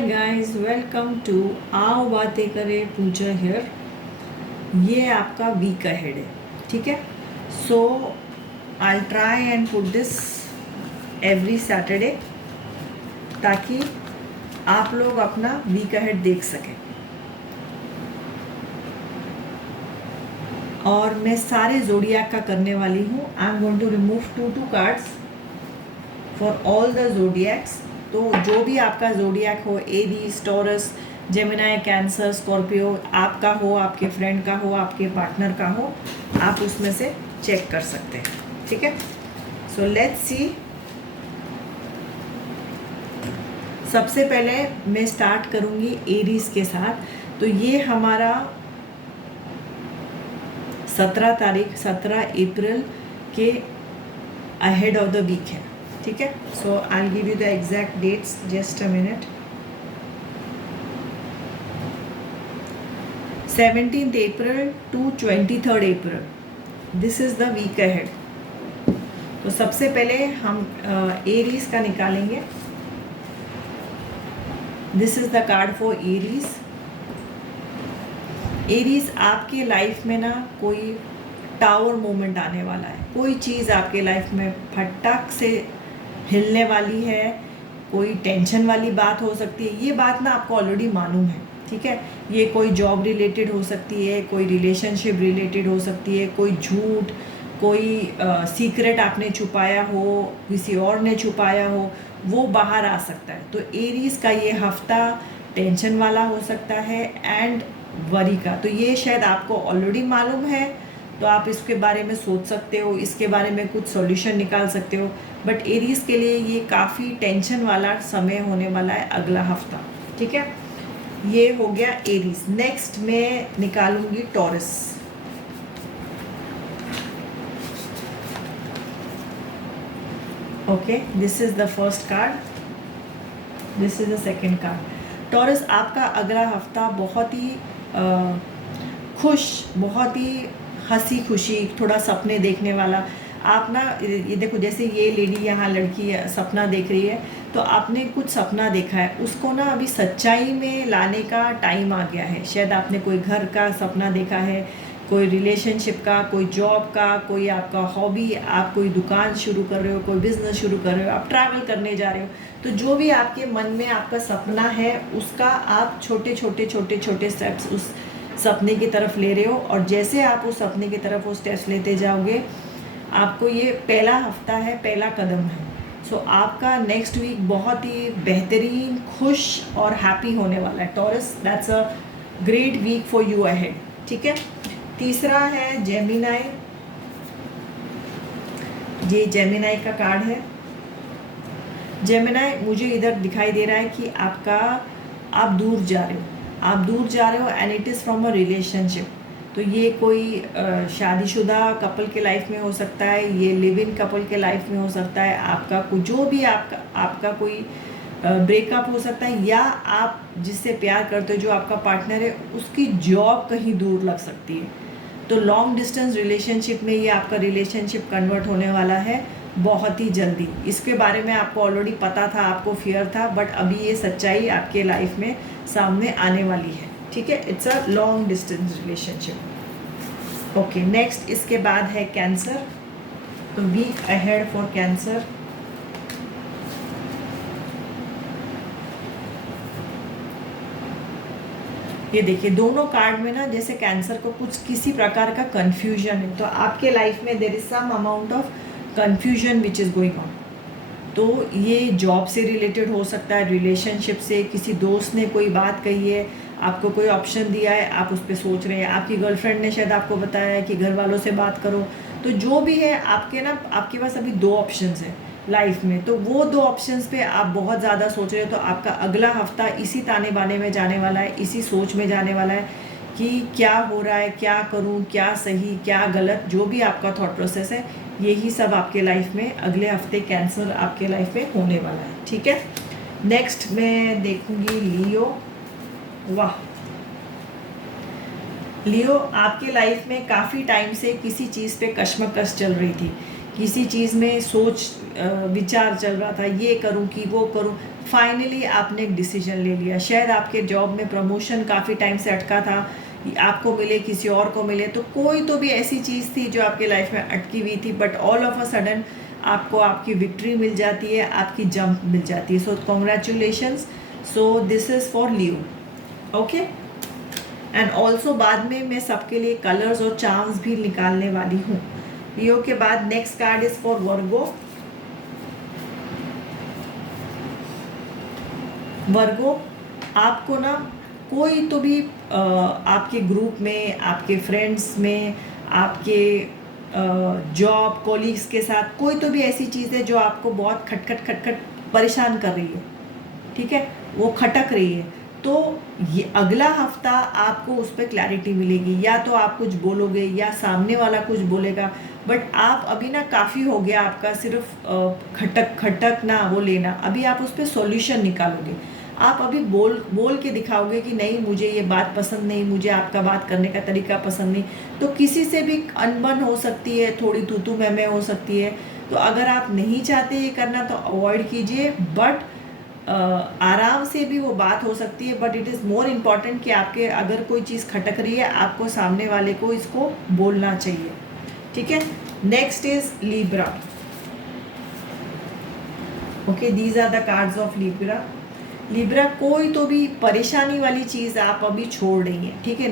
Hi guys, welcome to आओ बातें करें पूजा हियर। ये आपका वीक अहेड है, ठीक है। So I try and put this every Saturday ताकि आप लोग अपना वीक अहेड देख सकें। और मैं सारे जोडियाक का करने वाली हूँ। I am going to remove two cards for all the zodiacs. तो जो भी आपका जोडियाक हो, Aries, Taurus, Gemini, Cancer, Scorpio, आपका हो, आपके फ्रेंड का हो, आपके पार्टनर का हो, आप उसमें से चेक कर सकते हैं, ठीक है। So let's see. सबसे पहले मैं स्टार्ट करूंगी एरीज के साथ। तो ये हमारा 17 अप्रैल के अहेड ऑफ द वीक है, ठीक है। So I will give you the exact dates, just a minute. 17th April to 23rd April, this is the week ahead. तो सबसे पहले हम एरीज का निकालेंगे। This is the card for Aries. Aries, आपके लाइफ में ना कोई टावर मोमेंट आने वाला है। कोई चीज़ आपके लाइफ में फटाक से हिलने वाली है। कोई टेंशन वाली बात हो सकती है। ये बात ना आपको ऑलरेडी मालूम है, ठीक है। ये कोई जॉब रिलेटेड हो सकती है, कोई रिलेशनशिप रिलेटेड हो सकती है, कोई झूठ, कोई सीक्रेट आपने छुपाया हो, किसी और ने छुपाया हो, वो बाहर आ सकता है। तो एरीज का ये हफ्ता टेंशन वाला हो सकता है एंड वरी का। तो ये शायद आपको ऑलरेडी मालूम है, तो आप इसके बारे में सोच सकते हो, इसके बारे में कुछ सॉल्यूशन निकाल सकते हो। बट एरीज के लिए ये काफ़ी टेंशन वाला समय होने वाला है अगला हफ्ता, ठीक है। ये हो गया एरीज। नेक्स्ट मैं निकालूंगी Taurus. Okay, this is the first card, this is the second card. Taurus, आपका अगला हफ्ता बहुत ही खुश, बहुत ही हंसी खुशी, थोड़ा सपने देखने वाला। आप ना ये देखो, जैसे ये लेडी यहाँ लड़की सपना देख रही है, तो आपने कुछ सपना देखा है, उसको ना अभी सच्चाई में लाने का टाइम आ गया है। शायद आपने कोई घर का सपना देखा है, कोई रिलेशनशिप का, कोई जॉब का, कोई आपका हॉबी, आप कोई दुकान शुरू कर रहे हो, कोई बिजनेस शुरू कर रहे हो, आप ट्रैवल करने जा रहे हो। तो जो भी आपके मन में आपका सपना है, उसका आप छोटे छोटे छोटे छोटे स्टेप्स उस सपने की तरफ ले रहे हो। और जैसे आप उस सपने की तरफ वो स्टेप्स लेते जाओगे, आपको ये पहला हफ्ता है, पहला कदम है। सो आपका नेक्स्ट वीक बहुत ही बेहतरीन, खुश और हैप्पी होने वाला है Taurus. That's a great week for you ahead, ठीक है। तीसरा है जेमिनाई। ये जेमिनाई का कार्ड है। जेमिनाई, मुझे इधर दिखाई दे रहा है कि आप दूर जा रहे हो, आप दूर जा रहे हो and it is from a relationship. तो ये कोई शादीशुदा कपल के लाइफ में हो सकता है, ये लिव इन कपल के लाइफ में हो सकता है, आपका कोई जो भी आपका कोई ब्रेकअप हो सकता है, या आप जिससे प्यार करते हो, जो आपका पार्टनर है, उसकी जॉब कहीं दूर लग सकती है। तो लॉन्ग डिस्टेंस रिलेशनशिप में ये आपका रिलेशनशिप कन्वर्ट होने वाला है बहुत ही जल्दी। इसके बारे में आपको ऑलरेडी पता था, आपको फियर था, बट अभी ये सच्चाई आपके लाइफ में सामने आने वाली है, ठीक है। It's a long distance relationship. Okay, next इसके बाद है कैंसर। तो वीक अहेड फॉर कैंसर। ये देखिए, दोनों कार्ड में ना जैसे कैंसर को कुछ किसी प्रकार का कंफ्यूजन है। तो आपके लाइफ में there is some amount of confusion which is going on. तो ये जॉब से रिलेटेड हो सकता है, रिलेशनशिप से, किसी दोस्त ने कोई बात कही है, आपको कोई ऑप्शन दिया है, आप उस पर सोच रहे हैं, आपकी गर्लफ्रेंड ने शायद आपको बताया है कि घर वालों से बात करो। तो जो भी है, आपके पास अभी दो ऑप्शंस हैं लाइफ में। तो वो दो ऑप्शंस पे आप बहुत ज़्यादा सोच रहे हो। तो आपका अगला हफ्ता इसी ताने बाने में जाने वाला है, इसी सोच में जाने वाला है कि क्या हो रहा है, क्या करूं, क्या सही, क्या गलत। जो भी आपका थॉट प्रोसेस है, यही सब आपके लाइफ में अगले हफ्ते कैंसर आपके लाइफ में होने वाला है, ठीक है। नेक्स्ट मैं देखूंगी लियो। वाह, लियो, आपके लाइफ में काफ़ी टाइम से किसी चीज़ पे कश्मकश चल रही थी, किसी चीज़ में सोच विचार चल रहा था, ये करूं कि वो करूं। फाइनली आपने एक डिसीजन ले लिया, शायद आपके जॉब में प्रमोशन काफ़ी टाइम से अटका था, आपको मिले, किसी और को मिले, तो कोई तो भी ऐसी चीज़ थी जो आपके लाइफ में अटकी हुई थी, but all of a sudden आपको आपकी विक्ट्री मिल जाती है, आपकी जंप मिल जाती है. सो congratulations. So this is for Leo. Okay. And also बाद में मैं सबके लिए कलर्स और चार्म्स भी निकालने वाली हूँ. लियो के बाद नेक्स्ट कार्ड इज फॉर वर्गो. वर्गो, आपको ना कोई तो भी आपके ग्रुप में, आपके फ्रेंड्स में, आपके जॉब कोलीग्स के साथ कोई तो भी ऐसी चीज़ है जो आपको बहुत खटखट खटखट परेशान कर रही है. ठीक है, वो खटक रही है. तो ये अगला हफ्ता आपको उस पर क्लैरिटी मिलेगी. या तो आप कुछ बोलोगे या सामने वाला कुछ बोलेगा, बट आप अभी ना काफ़ी हो गया आपका सिर्फ खटक खटक ना वो लेना. अभी आप उस पर सॉल्यूशन निकालोगे. आप अभी बोल के दिखाओगे कि नहीं, मुझे ये बात पसंद नहीं, मुझे आपका बात करने का तरीका पसंद नहीं. तो किसी से भी अनबन हो सकती है, थोड़ी तू मैं हो सकती है. तो अगर आप नहीं चाहते ये करना तो अवॉइड कीजिए. बट आराम से भी वो बात हो सकती है. But it is more important कि आपके अगर कोई चीज़ खटक रही है, आपको सामने वाले को इसको बोलना चाहिए. ठीक है. Next is Libra. Okay, these are the cards of Libra. Libra, कोई तो भी परेशानी वाली चीज़ आप अभी छोड़ रही हैं. ठीक है.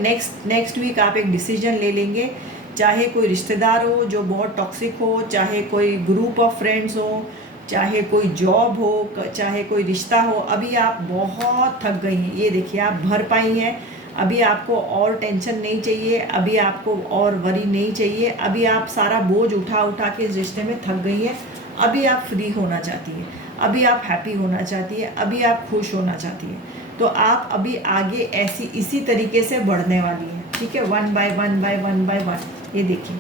नेक्स्ट वीक आप एक डिसीजन ले लेंगे. चाहे कोई रिश्तेदार हो जो बहुत टॉक्सिक हो, चाहे कोई ग्रुप ऑफ फ्रेंड्स हो, चाहे कोई जॉब हो, चाहे कोई रिश्ता हो. अभी आप बहुत थक गई हैं. ये देखिए, आप भर पाई हैं. अभी आपको और टेंशन नहीं चाहिए, अभी आपको और वरी नहीं चाहिए. अभी आप सारा बोझ उठा के इस रिश्ते में थक गई हैं. अभी आप फ्री होना चाहती हैं, अभी आप हैप्पी होना चाहती है, अभी आप खुश होना चाहती है. तो आप अभी आगे इसी तरीके से बढ़ने वाली हैं. ठीक है. 1 बाय 1 बाय 1 बाय 1. ये देखिए,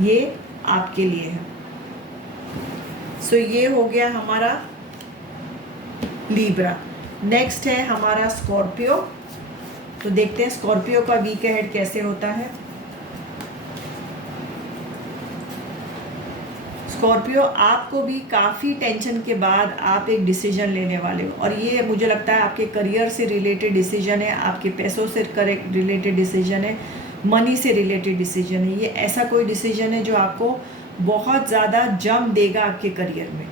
ये आपके लिए है. सो ये हो गया हमारा लीब्रा. नेक्स्ट है हमारा स्कॉर्पियो. तो देखते हैं स्कॉर्पियो का वीक अहेड कैसे होता है. स्कॉर्पियो, आपको भी काफ़ी टेंशन के बाद आप एक डिसीजन लेने वाले हो. और ये मुझे लगता है आपके करियर से रिलेटेड डिसीजन है, आपके पैसों से रिलेटेड डिसीजन है, मनी से रिलेटेड डिसीजन है. ये ऐसा कोई डिसीजन है जो आपको बहुत ज़्यादा जंप देगा आपके करियर में.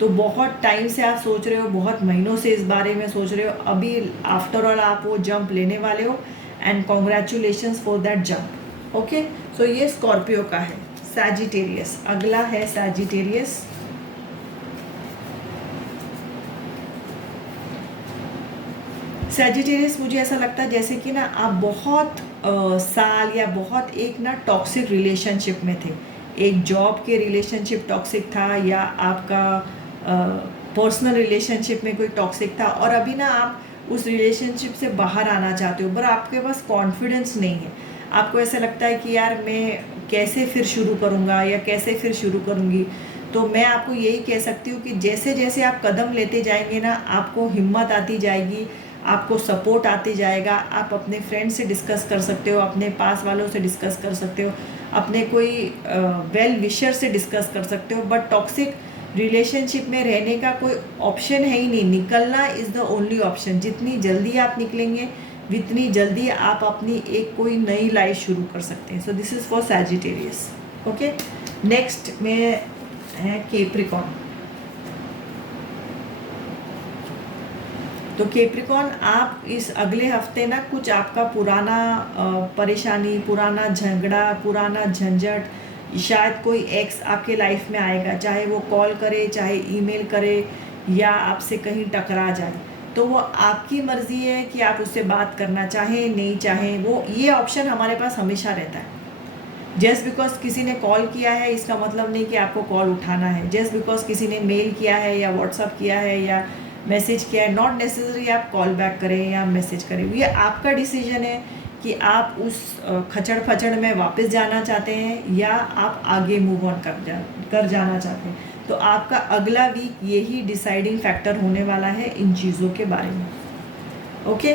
तो बहुत टाइम से आप सोच रहे हो, बहुत महीनों से इस बारे में सोच रहे हो. अभी आफ्टर ऑल आप वो जंप लेने वाले हो. And congratulations for that jump. Okay. So ये स्कॉर्पियो का है. सैजिटेरियस, अगला है सैजिटेरियस. सैजिटेरियस, मुझे ऐसा लगता है जैसे कि ना आप बहुत साल या बहुत एक ना टॉक्सिक रिलेशनशिप में थे. एक जॉब के रिलेशनशिप टॉक्सिक था, या आपका पर्सनल रिलेशनशिप में कोई टॉक्सिक था, और अभी ना आप उस रिलेशनशिप से बाहर आना चाहते हो, पर आपके पास कॉन्फिडेंस नहीं है. आपको ऐसा लगता है कि यार मैं कैसे फिर शुरू करूँगा या कैसे फिर शुरू करूँगी. तो मैं आपको यही कह सकती हूँ कि जैसे जैसे आप कदम लेते जाएंगे ना, आपको हिम्मत आती जाएगी, आपको सपोर्ट आते जाएगा. आप अपने फ्रेंड से डिस्कस कर सकते हो, अपने पास वालों से डिस्कस कर सकते हो, अपने कोई वेल विशर से डिस्कस कर सकते हो. बट टॉक्सिक रिलेशनशिप में रहने का कोई ऑप्शन है ही नहीं. निकलना इज़ द ओनली ऑप्शन. जितनी जल्दी आप निकलेंगे, जितनी जल्दी आप अपनी एक कोई नई लाइफ शुरू कर सकते हैं. So this is for Sagittarius. Okay. Next में है कैप्रिकॉर्न. तो कैप्रिकॉर्न, आप इस अगले हफ्ते ना कुछ आपका पुराना परेशानी, पुराना झगड़ा, पुराना झंझट, शायद कोई एक्स आपके लाइफ में आएगा. चाहे वो कॉल करे, चाहे ईमेल करे, या आपसे कहीं टकरा जाए. तो वो आपकी मर्ज़ी है कि आप उससे बात करना चाहें, नहीं चाहें. वो ये ऑप्शन हमारे पास हमेशा रहता है. जस्ट बिकॉज किसी ने कॉल किया है इसका मतलब नहीं कि आपको कॉल उठाना है. जस्ट बिकॉज किसी ने मेल किया है या व्हाट्सअप किया है या मैसेज किया है, नॉट नेसेसरी आप कॉल बैक करें या मैसेज करें. ये आपका डिसीजन है कि आप उस खचड़ फचड़ में वापस जाना चाहते हैं या आप आगे मूव ऑन कर जाना चाहते हैं. तो आपका अगला वीक यही डिसाइडिंग फैक्टर होने वाला है इन चीज़ों के बारे में. Okay.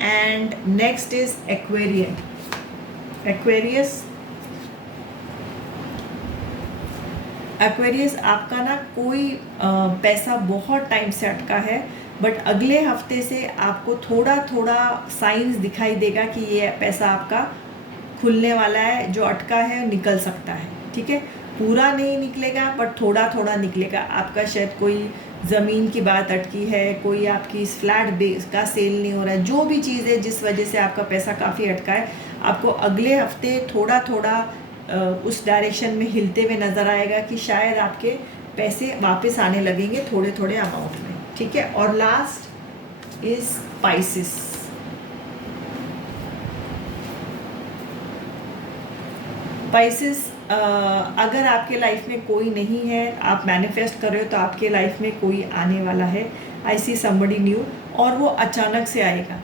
And next is Aquarian. Aquarius, Aquarius आपका ना कोई पैसा बहुत टाइम से अटका है, बट अगले हफ्ते से आपको थोड़ा थोड़ा साइंस दिखाई देगा कि ये पैसा आपका खुलने वाला है, जो अटका है निकल सकता है। ठीक है, पूरा नहीं निकलेगा बट थोड़ा थोड़ा निकलेगा। आपका शायद कोई ज़मीन की बात अटकी है, कोई आपकी फ्लैट बेस का सेल नहीं हो रहा है, जो भी चीज़ है जिस वजह से आपका पैसा काफ़ी अटका है, आपको अगले हफ्ते थोड़ा थोड़ा उस डायरेक्शन में हिलते हुए नज़र आएगा कि शायद आपके पैसे वापस आने लगेंगे थोड़े थोड़े अमाउंट में। ठीक है, और लास्ट इज स्पाइसिस। स्पाइसिस अगर आपके लाइफ में कोई नहीं है, आप मैनिफेस्ट कर रहे हो तो आपके लाइफ में कोई आने वाला है। आई सी समबडी न्यू, और वो अचानक से आएगा,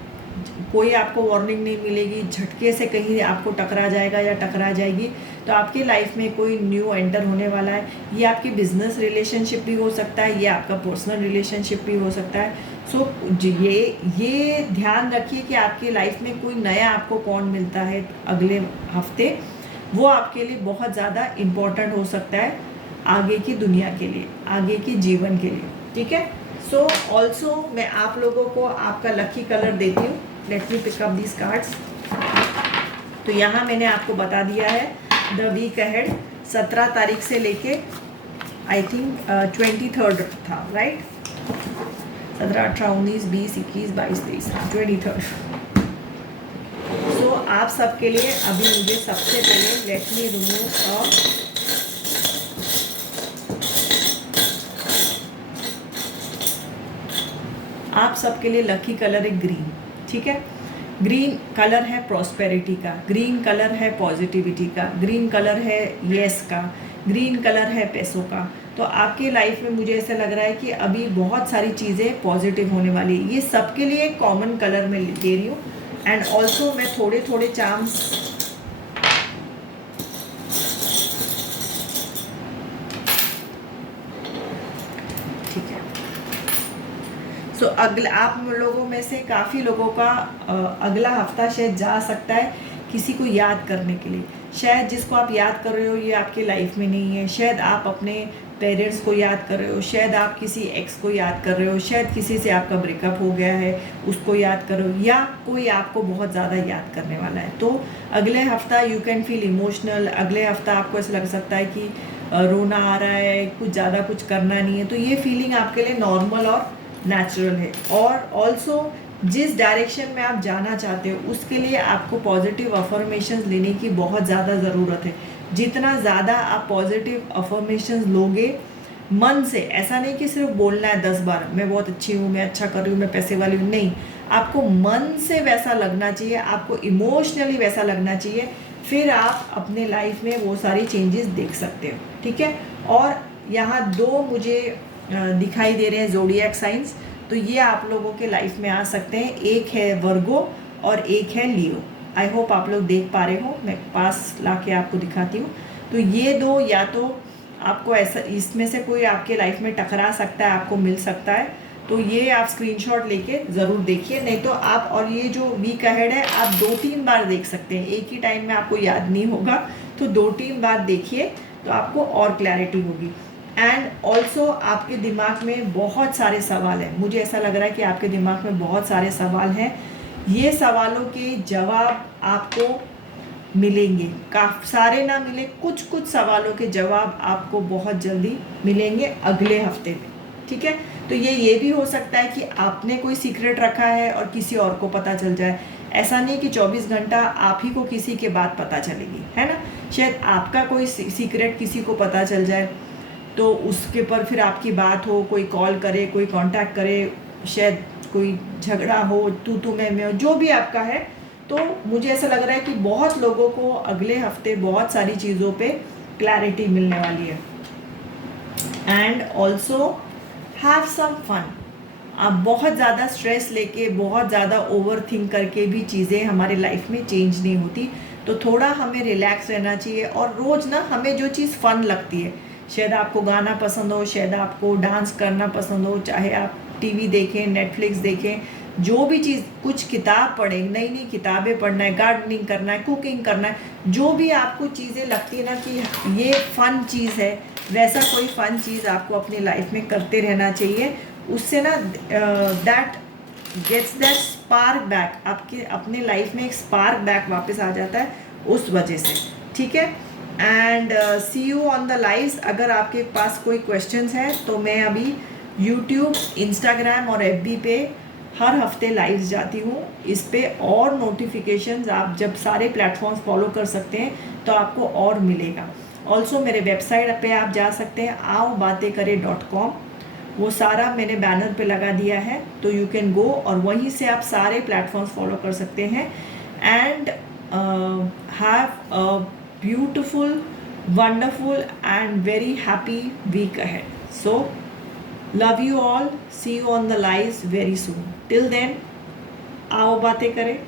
कोई आपको वार्निंग नहीं मिलेगी, झटके से कहीं आपको टकरा जाएगा या टकरा जाएगी। तो आपके लाइफ में कोई न्यू एंटर होने वाला है। ये आपकी बिजनेस रिलेशनशिप भी हो सकता है, ये आपका पर्सनल रिलेशनशिप भी हो सकता है। सो ये ध्यान रखिए कि आपकी लाइफ में कोई नया आपको कौन मिलता है अगले हफ्ते, वो आपके लिए बहुत ज़्यादा इम्पोर्टेंट हो सकता है आगे की दुनिया के लिए, आगे की जीवन के लिए। ठीक है, सो ऑल्सो मैं आप लोगों को आपका लकी कलर देती हूँ। Let me pick up these cards. तो यहाँ मैंने आपको बता दिया है द वीक अहेड 17 तारीख से लेके आई थिंक 23 था, राइट? 17, 18, 19, 20, 21, 22, 23, 23। सो आप सबके लिए अभी मुझे सबसे पहले लेट मी रिमूव आप सबके लिए लकी कलर है ग्रीन। ठीक है, ग्रीन कलर है प्रॉस्पेरिटी का, ग्रीन कलर है पॉजिटिविटी का, ग्रीन कलर है येस का, ग्रीन कलर है पैसों का। तो आपके लाइफ में मुझे ऐसा लग रहा है कि अभी बहुत सारी चीज़ें पॉजिटिव होने वाली है। ये सबके लिए कॉमन कलर में दे रही हूँ। एंड ऑल्सो मैं थोड़े थोड़े चार्म्स ठीक है। सो अगला आप लोगों में से काफ़ी लोगों का अगला हफ्ता शायद जा सकता है किसी को याद करने के लिए। शायद जिसको आप याद कर रहे हो ये आपके लाइफ में नहीं है। शायद आप अपने पेरेंट्स को याद कर रहे हो, शायद आप किसी एक्स को याद कर रहे हो, शायद किसी से आपका ब्रेकअप हो गया है उसको याद कर रहे हो, या कोई आपको बहुत ज़्यादा याद करने वाला है। तो अगले हफ्ता यू कैन फील इमोशनल। अगले हफ्ता आपको ऐसा लग सकता है कि रोना आ रहा है, कुछ ज़्यादा कुछ करना नहीं है। तो ये फीलिंग आपके लिए नॉर्मल और नेचुरल है। और ऑल्सो जिस डायरेक्शन में आप जाना चाहते हो उसके लिए आपको पॉजिटिव अफर्मेशंस लेने की बहुत ज़्यादा ज़रूरत है। जितना ज़्यादा आप पॉजिटिव अफर्मेशंस लोगे मन से, ऐसा नहीं कि सिर्फ बोलना है 10 बार मैं बहुत अच्छी हूँ, मैं अच्छा कर रही हूँ, मैं पैसे वाली हूँ, नहीं, आपको मन से वैसा लगना चाहिए, आपको इमोशनली वैसा लगना चाहिए। फिर आप अपने लाइफ में वो सारी चेंजेस देख सकते हो। ठीक है, और यहाँ 2 मुझे दिखाई दे रहे हैं ज़ोडिएक साइंस, तो ये आप लोगों के लाइफ में आ सकते हैं। एक है वर्गो और एक है लियो। आई होप आप लोग देख पा रहे हो, मैं पास लाके आपको दिखाती हूँ। तो ये 2 या तो आपको ऐसा इसमें से कोई आपके लाइफ में टकरा सकता है, आपको मिल सकता है। तो ये आप स्क्रीनशॉट लेके ज़रूर देखिए, नहीं तो आप, और ये जो वीक अहेड है आप 2-3 बार देख सकते हैं, एक ही टाइम में आपको याद नहीं होगा, तो 2-3 बार देखिए तो आपको और क्लैरिटी होगी। एंड ऑल्सो आपके दिमाग में बहुत सारे सवाल हैं, मुझे ऐसा लग रहा है कि आपके दिमाग में बहुत सारे सवाल हैं। ये सवालों के जवाब आपको मिलेंगे, काफ़ी सारे ना मिले, कुछ कुछ सवालों के जवाब आपको बहुत जल्दी मिलेंगे अगले हफ्ते में। ठीक है, तो ये भी हो सकता है कि आपने कोई सीक्रेट रखा है और किसी और को पता चल जाए। ऐसा नहीं कि 24 घंटा आप ही को किसी के बात पता चलेगी, है ना। शायद आपका कोई सीक्रेट किसी को पता चल जाए तो उसके पर फिर आपकी बात हो, कोई कॉल करे, कोई कांटेक्ट करे, शायद कोई झगड़ा हो, तू मैं हो, जो भी आपका है। तो मुझे ऐसा लग रहा है कि बहुत लोगों को अगले हफ्ते बहुत सारी चीज़ों पे क्लैरिटी मिलने वाली है। And also have some fun. आप बहुत ज़्यादा स्ट्रेस लेके, बहुत ज़्यादा ओवर थिंक करके भी चीज़ें हमारे लाइफ में चेंज नहीं होती। तो थोड़ा हमें रिलैक्स रहना चाहिए, और रोज़ ना हमें जो चीज़ फ़न लगती है, शायद आपको गाना पसंद हो, शायद आपको डांस करना पसंद हो, चाहे आप टीवी देखें, नेटफ्लिक्स देखें, जो भी चीज़, कुछ किताब पढ़े, नई नई किताबें पढ़ना है, गार्डनिंग करना है, कुकिंग करना है, जो भी आपको चीज़ें लगती है ना कि ये फ़न चीज़ है, वैसा कोई फ़न चीज़ आपको अपनी लाइफ में करते रहना चाहिए। उससे ना that gets that spark back, आपके अपने लाइफ में एक स्पार्क बैक वापस आ जाता है उस वजह से, ठीक है। And see you on the lives. अगर आपके पास कोई क्वेश्चंस हैं तो मैं अभी यूट्यूब, इंस्टाग्राम और FB पे हर हफ्ते लाइव्स जाती हूँ। इस पे और नोटिफिकेशंस आप जब सारे प्लेटफॉर्म्स फॉलो कर सकते हैं तो आपको और मिलेगा। ऑल्सो मेरे वेबसाइट पे आप जा सकते हैं आओबातेकरे.com, वो सारा मैंने बैनर पे लगा दिया है, तो यू कैन गो और वहीं से आप सारे प्लेटफॉर्म्स फॉलो कर सकते हैं। And have a beautiful, wonderful and very happy week ahead. So love you all, see you on the lives very soon. Till then, आओ बातें करें।